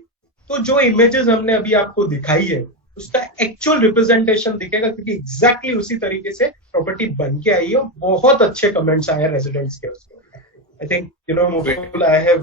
तो जो इमेजेस हमने अभी आपको दिखाई है उसका एक्चुअल रिप्रेजेंटेशन दिखेगा, क्योंकि एग्जैक्टली उसी तरीके से प्रॉपर्टी बन के आई है। बहुत अच्छे कमेंट्स आए रेजिडेंट्स के उसके। I think Mukul I have